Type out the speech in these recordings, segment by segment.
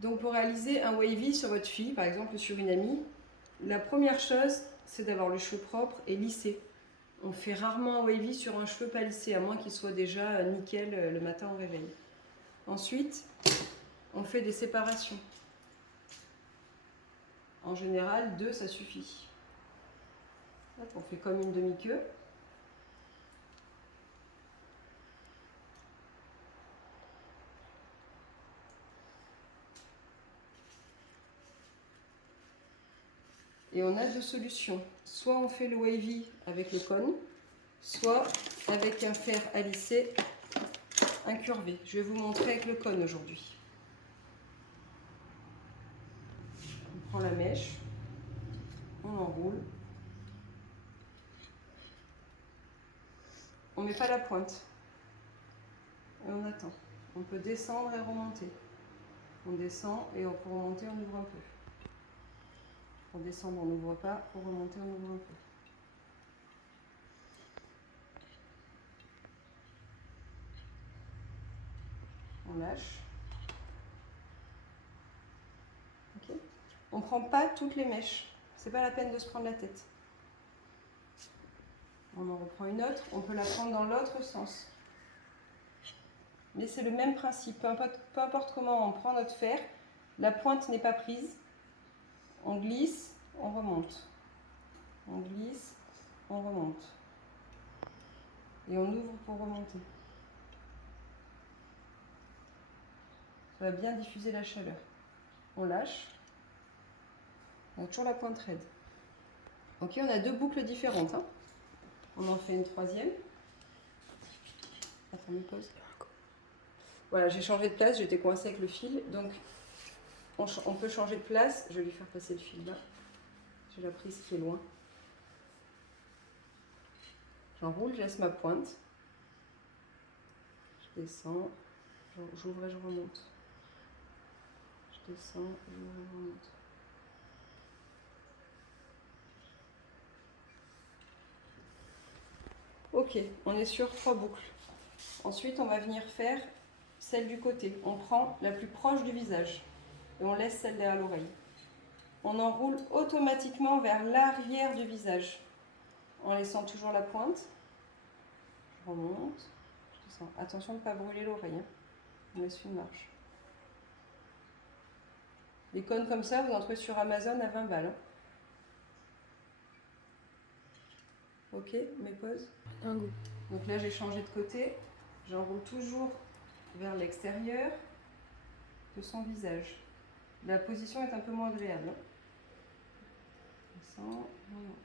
Donc pour réaliser un wavy sur votre fille, par exemple sur une amie, la première chose, c'est d'avoir le cheveu propre et lissé. On fait rarement un wavy sur un cheveu pas lissé, à moins qu'il soit déjà nickel le matin au réveil. Ensuite, on fait des séparations. En général, 2, ça suffit. Hop, on fait comme une demi-queue. Et on a 2 solutions. Soit on fait le wavy avec le cône, soit avec un fer à lisser incurvé. Je vais vous montrer avec le cône aujourd'hui. On prend la mèche, on enroule. On ne met pas la pointe. Et on attend. On peut descendre et remonter. On descend et pour remonter, on ouvre un peu. Pour descendre, on n'ouvre pas. Pour remonter, on ouvre un peu. On lâche. Okay. On ne prend pas toutes les mèches. C'est pas la peine de se prendre la tête. On en reprend une autre. On peut la prendre dans l'autre sens. Mais c'est le même principe. Peu importe comment on prend notre fer, la pointe n'est pas prise. On glisse, on remonte. On glisse, on remonte. Et on ouvre pour remonter. Ça va bien diffuser la chaleur. On lâche. On a toujours la pointe raide. Ok, on a 2 boucles différentes. Hein. On en fait une troisième. Attends, une pause. Voilà, j'ai changé de place, j'étais coincée avec le fil. Donc, on peut changer de place. Je vais lui faire passer le fil là. J'ai la prise qui est loin. J'enroule, je laisse ma pointe. Je descends, j'ouvre et je remonte. Je descends, j'ouvre et je remonte. Ok, on est sur 3 boucles. Ensuite, on va venir faire celle du côté. On prend la plus proche du visage et on laisse celle derrière l'oreille. On enroule automatiquement vers l'arrière du visage en laissant toujours la pointe. Je remonte, je descends. Attention de ne pas brûler l'oreille. Hein. On laisse une marche. Les cônes comme ça, vous en trouvez sur Amazon à 20 balles. Hein. Ok, mes pauses. Un goût. Donc là, j'ai changé de côté. J'enroule toujours vers l'extérieur de son visage. La position est un peu moins agréable. Hein. Descend, remonte.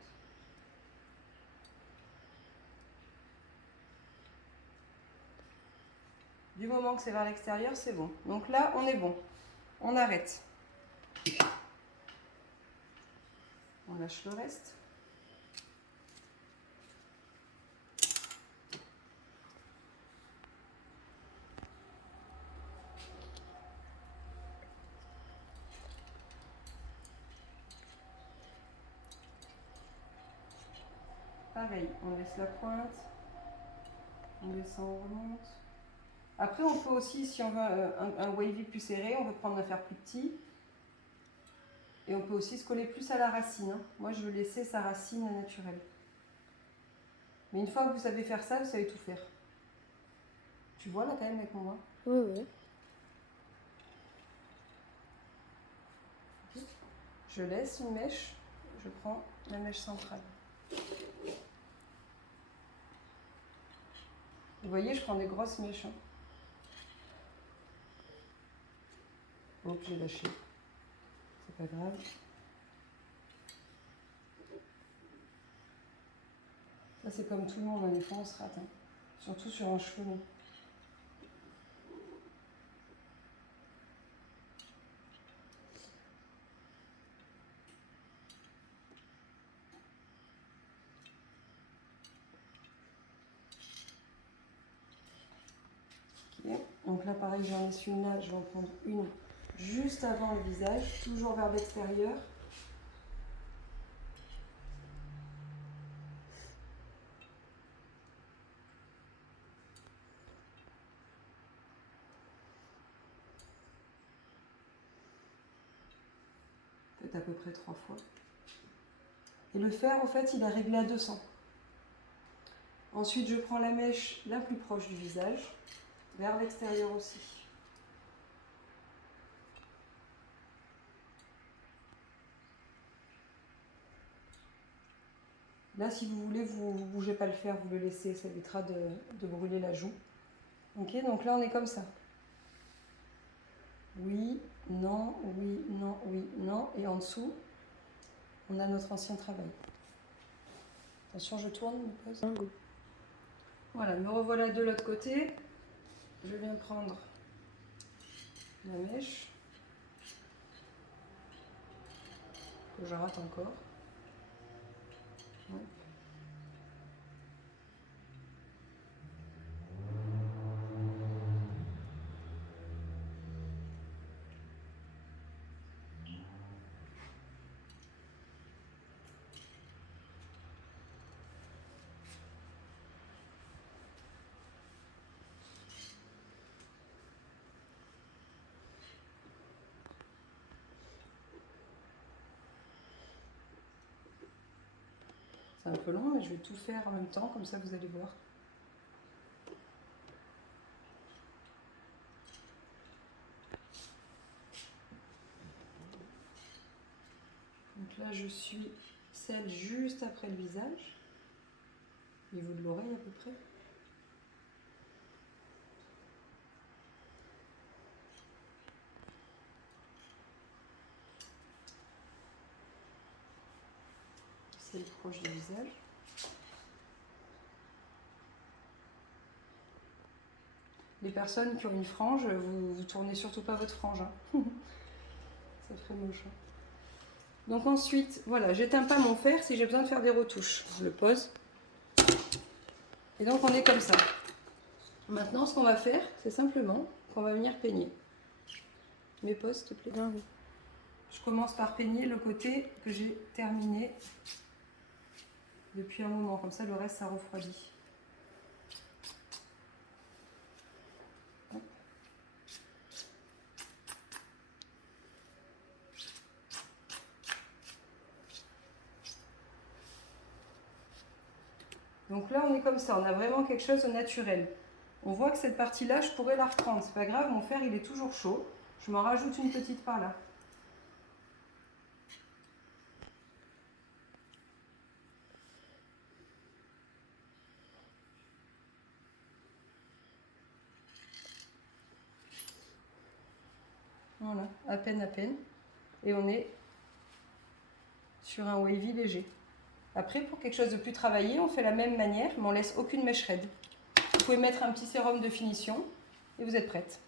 Du moment que c'est vers l'extérieur, c'est bon. Donc là, on est bon. On arrête. On lâche le reste. Pareil, on laisse la pointe. On descend, on remonte. Après, on peut aussi, si on veut un wavy plus serré, on peut prendre un fer plus petit. Et on peut aussi se coller plus à la racine. Hein. Moi, je veux laisser sa racine naturelle. Mais une fois que vous savez faire ça, vous savez tout faire. Tu vois là quand même avec mon bras? Oui, oui. Je laisse une mèche, je prends la mèche centrale. Vous voyez, je prends des grosses mèches. Hein. Hop, j'ai lâché. C'est pas grave. Ça, c'est comme tout le monde, des fois on se rate. Hein. Surtout sur un cheveu long. Okay. Donc là, pareil, j'en laisse une là, je vais en prendre une juste avant le visage, toujours vers l'extérieur. faites à peu près 3 fois. Et le fer, en fait, il est réglé à 200. Ensuite, je prends la mèche la plus proche du visage, vers l'extérieur aussi. Là, si vous voulez, vous ne bougez pas le fer, vous le laissez, ça évitera de brûler la joue. Ok, donc là, on est comme ça. Oui, non, oui, non, oui, non. Et en dessous, on a notre ancien travail. Attention, je tourne, me pose. Voilà, me revoilà de l'autre côté. Je viens prendre la mèche. Que je rate encore. Ouais. C'est un peu long, mais je vais tout faire en même temps, comme ça vous allez voir. Donc là, je suis celle juste après le visage, niveau de l'oreille à peu près. Celle proche du visage. Les personnes qui ont une frange, vous tournez surtout pas votre frange. Hein. Ça ferait moche. Hein. Donc ensuite, voilà, j'éteins pas mon fer si j'ai besoin de faire des retouches. Je le pose. Et donc on est comme ça. Maintenant, ce qu'on va faire, c'est simplement qu'on va venir peigner. Mais pose, s'il te plaît. Ah, oui. Je commence par peigner le côté que j'ai terminé depuis un moment. Comme ça, le reste, ça refroidit. Donc là, on est comme ça, on a vraiment quelque chose de naturel. On voit que cette partie-là, je pourrais la reprendre. C'est pas grave, mon fer, il est toujours chaud. Je m'en rajoute une petite par là. Voilà, à peine. Et on est sur un wavy léger. Après, pour quelque chose de plus travaillé, on fait la même manière, mais on laisse aucune mèche raide. Vous pouvez mettre un petit sérum de finition et vous êtes prête.